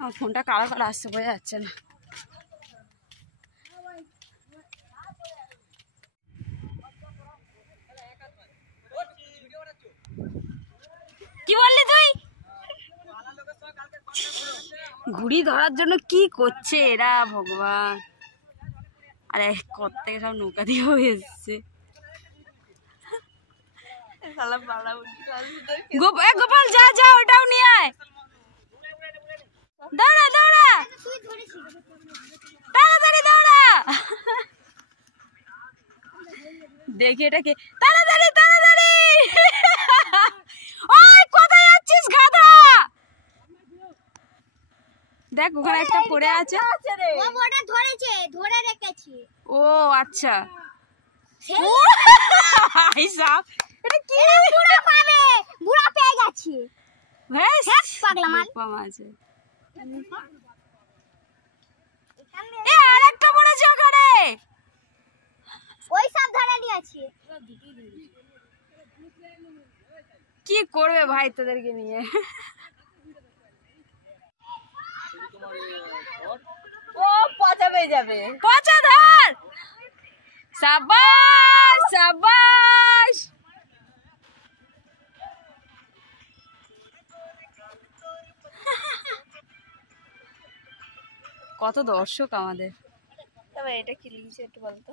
আমার ফোনটা কারা কারা আসছে বোঝা যাচ্ছে না। কি বললি তুই? ঘুড়ি ধরার জন্য কি করছে এরা ভগবান। আরে কত থেকে সব নৌকা দিয়েও এসছে। গোপাল যা যা ওটাও নিয়ে আয়। দৌড়া দৌড়া তাড়াতাড়ি দৌড়া। দেখি এটা কে, তাড়াতাড়ি তাড়াতাড়ি। ওই কোথায় যাচ্ছিস গাধা? দেখ ওখানে একটা পড়ে আছে। ও ওটা ধরেছে, ধরে রেখেছি। ও আচ্ছা হিসাব এটা কি? বুড়া পাবে, বুড়া পেয়ে গেছি। বেশ পাগলা মাল পাম আছে। এ আরেকটা পড়েছে ওখানে। ওই সব ধরে নিয়েছি। কি করবে ভাই তোদেরকে নিয়ে? ও পচা পেয়ে যাবে। পচা ধর। সাবাস সাবাস। কত দর্শক আমাদের। তবে এটা কি লিখেছে একটু বলতো।